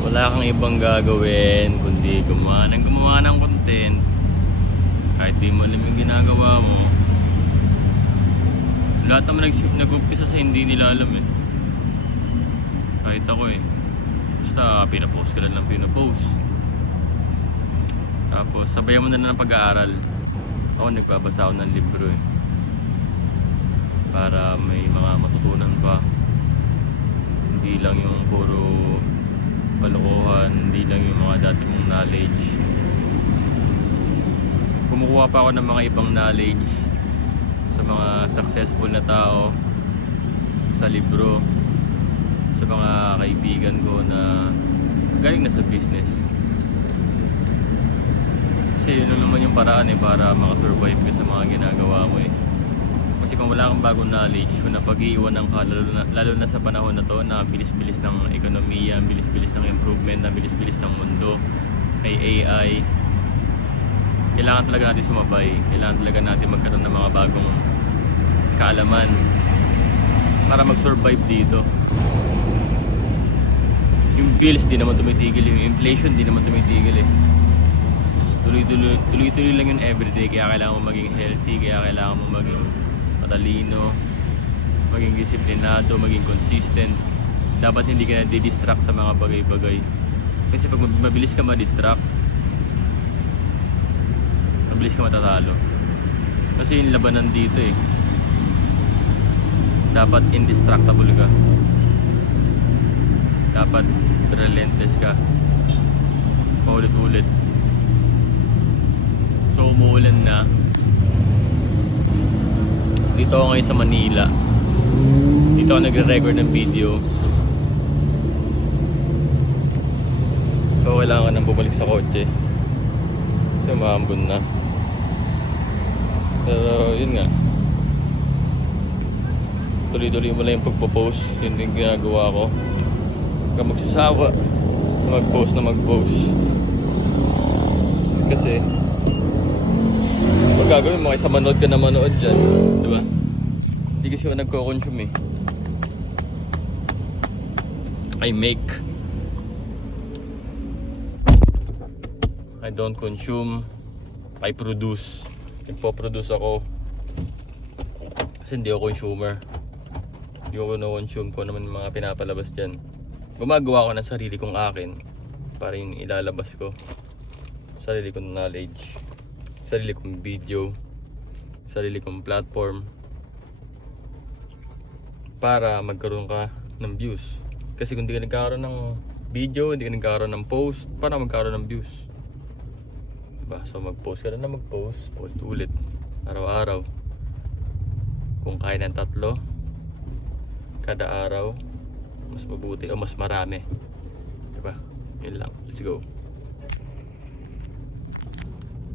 Wala kang ibang gagawin kundi gumawa ng content. Kahit di mo alam yung ginagawa mo. Lahat naman nag-umpisa sa hindi nila alam eh. Kahit ako eh. Basta pinapost ka lang pinapost. Tapos sabayan mo na lang ng pag-aaral. Ako nagbabasa ako ng libro eh. Para may mga matutunan pa. Hindi lang yung puro palokohan, hindi lang yung mga dati mong knowledge. Kumukuha pa ako ng mga ibang knowledge sa mga successful na tao, sa libro, sa mga kaibigan ko na galing na sa business. Kasi yun naman yung paraan eh para makasurvive ka sa mga ginagawa mo eh. Kasi kung wala kang bagong knowledge, kung napag-iiwanan ka, lalo na sa panahon na to na bilis-bilis ng ekonomiya, bilis-bilis ng improvement, bilis-bilis ng mundo, may AI, kailangan talaga natin sumabay, kailangan talaga natin magkaroon ng mga bagong kaalaman para mag-survive dito. Yung bills di naman tumitigil, yung inflation di naman tumitigil eh. Tuloy-tuloy lang yun everyday, kaya kailangan mo maging healthy, kaya kailangan mo maging matalino, maging disiplinado, maging consistent. Dapat hindi ka na-distract sa mga bagay-bagay. Kasi pag mabilis ka ma-distract, mabilis ka matatalo. Kasi yung labanan dito eh. Dapat indestructible ka. Dapat relentless ka. Paulit-ulit. So umuulan na. Dito ako ngayon sa Manila. Dito ako nagre-record ng video. So kailangan nang bumalik sa kotse kasi maambon na. Pero yun nga, tuloy-tuloy mo lang yung pagpo-post. Yun yung ginagawa ko. Huwag ka magsasawa na mag-post. Kasi pag gagawin mo, kaysa manood ka na manood dyan, diba? Hindi kasi ako nagko-consume eh. I don't consume, I produce. Nagpo-produce ako kasi hindi ako consumer. Hindi ako na-consume ko naman mga pinapalabas dyan. Gumagawa ko ng sarili kong akin para yung ilalabas ko. Sarili kong knowledge, sarili kong video, sarili kong platform para magkaroon ka ng views. Kasi kung hindi ka nagkaroon ng video, hindi ka nagkaroon ng post, para magkaroon ng views. Diba? So mag-post ka na mag-post, post ulit araw-araw. Kung kaya ng 3 kada araw, mas mabuti o mas marami. Diba? Yun lang. Let's go.